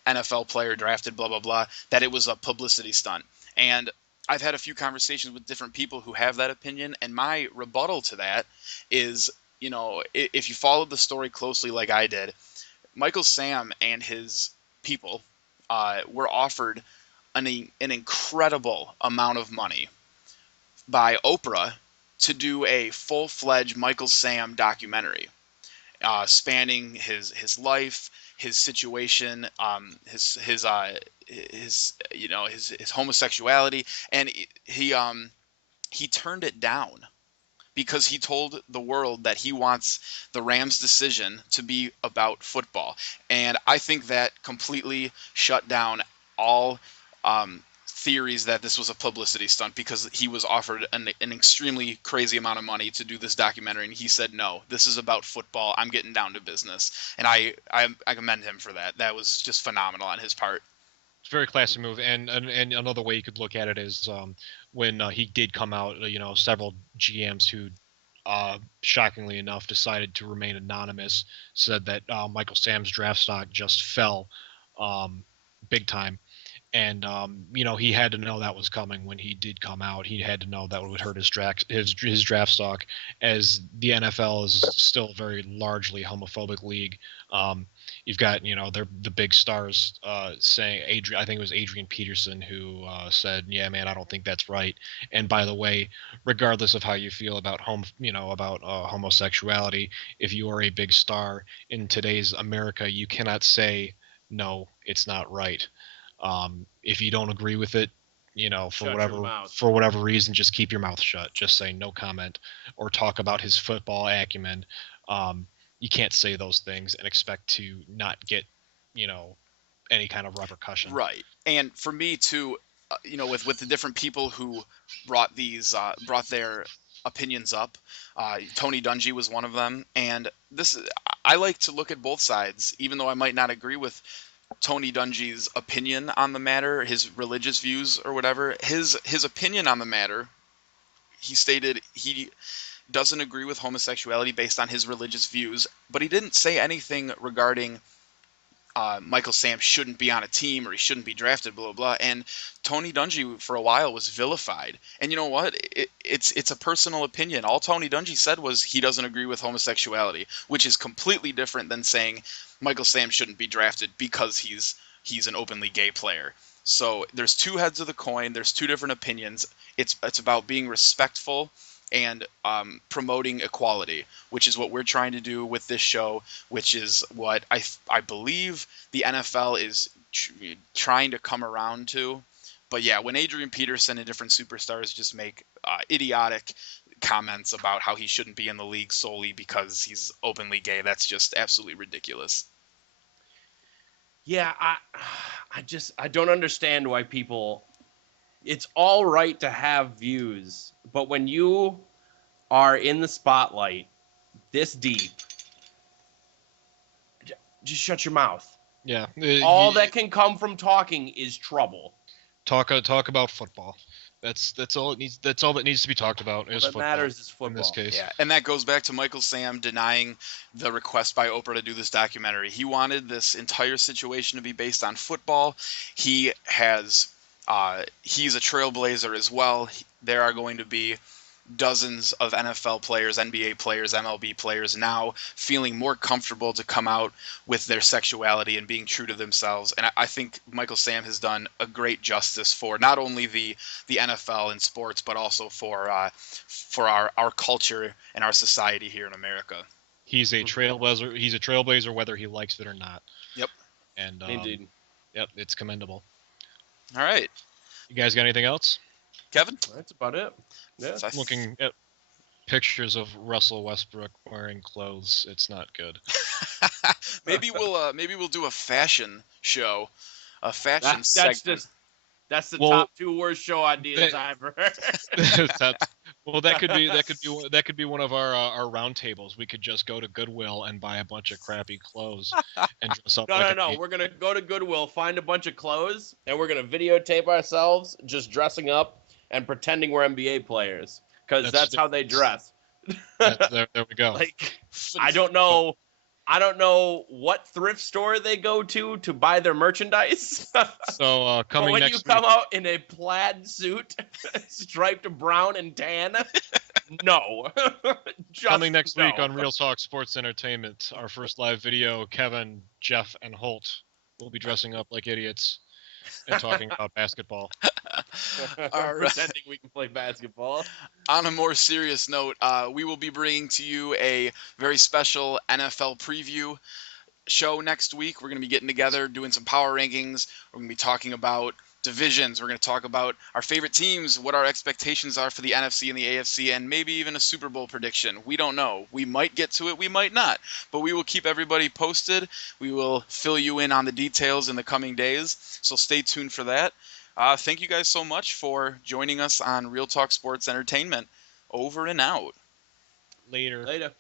NFL player drafted, blah blah blah, that it was a publicity stunt. And I've had a few conversations with different people who have that opinion, and my rebuttal to that is, if you followed the story closely like I did, Michael Sam and his people were offered an incredible amount of money by Oprah to do a full-fledged Michael Sam documentary, spanning his life, his situation, his homosexuality, and he turned it down because he told the world that he wants the Rams' decision to be about football. And I think that completely shut down all theories that this was a publicity stunt, because he was offered an extremely crazy amount of money to do this documentary, and he said, no, this is about football. I'm getting down to business. And I commend him for that. That was just phenomenal on his part. It's a very classy move, and another way you could look at it is when he did come out, several GMs who, shockingly enough, decided to remain anonymous, said that Michael Sam's draft stock just fell big time. And he had to know that was coming when he did come out. He had to know that would hurt his draft stock, as the NFL is still a very largely homophobic league. You've got they're the big stars saying, I think it was Adrian Peterson who said, "Yeah, man, I don't think that's right." And by the way, regardless of how you feel about homosexuality, if you are a big star in today's America, you cannot say no, it's not right. If you don't agree with it, for whatever reason, just keep your mouth shut. Just say no comment, or talk about his football acumen. You can't say those things and expect to not get, any kind of repercussion. Right. And for me too, with the different people who brought their opinions up, Tony Dungy was one of them. And I like to look at both sides, even though I might not agree with Tony Dungy's opinion on the matter, his religious views or whatever. His opinion on the matter, he stated he doesn't agree with homosexuality based on his religious views, but he didn't say anything regarding Michael Sam shouldn't be on a team or he shouldn't be drafted, blah, blah, blah. And Tony Dungy for a while was vilified. And you know what? It's a personal opinion. All Tony Dungy said was he doesn't agree with homosexuality, which is completely different than saying Michael Sam shouldn't be drafted because he's an openly gay player. So there's two heads of the coin. There's two different opinions. It's about being respectful and promoting equality, which is what we're trying to do with this show, which is what I believe the NFL is trying to come around to. But yeah, when Adrian Peterson and different superstars just make idiotic comments about how he shouldn't be in the league solely because he's openly gay, that's just absolutely ridiculous. Yeah, I don't understand why people. It's all right to have views, but when you are in the spotlight this deep, just shut your mouth. Yeah. All that can come from talking is trouble. Talk about football. That's all it needs. That's all that needs to be talked about. Is What football matters is football. in this case. Yeah, and that goes back to Michael Sam denying the request by Oprah to do this documentary. He wanted this entire situation to be based on football. He has, he's a trailblazer as well. There are going to be dozens of NFL players, NBA players, MLB players now feeling more comfortable to come out with their sexuality and being true to themselves. And I think Michael Sam has done a great justice for not only the NFL and sports, but also for our culture and our society here in America. He's a trailblazer. He's a trailblazer whether he likes it or not. Yep. And Indeed. Yep, it's commendable. All right. You guys got anything else? Kevin? That's about it. Yeah. Looking at pictures of Russell Westbrook wearing clothes, it's not good. maybe we'll do a fashion show, a fashion segment. That's the top 2 worst show ideas I've heard. Well, that could be one of our round tables. We could just go to Goodwill and buy a bunch of crappy clothes and dress up. No. We're gonna go to Goodwill, find a bunch of clothes, and we're gonna videotape ourselves just dressing up and pretending we're NBA players, because that's how they dress. There we go. Like, I don't know what thrift store they go to buy their merchandise. So coming when next you come out in a plaid suit, striped brown and tan, no. Coming next week on Real Talk Sports Entertainment, our first live video, Kevin, Jeff, and Holt will be dressing up like idiots and talking about basketball. All right. Pretending we can play basketball. On a more serious note, we will be bringing to you a very special NFL preview show next week. We're going to be getting together, doing some power rankings. We're going to be talking about divisions. We're going to talk about our favorite teams, what our expectations are for the NFC and the AFC, and maybe even a Super Bowl prediction. We don't know. We might get to it, we might not. But we will keep everybody posted. We will fill you in on the details in the coming days. So stay tuned for that. Thank you guys so much for joining us on Real Talk Sports Entertainment. Over and out. Later.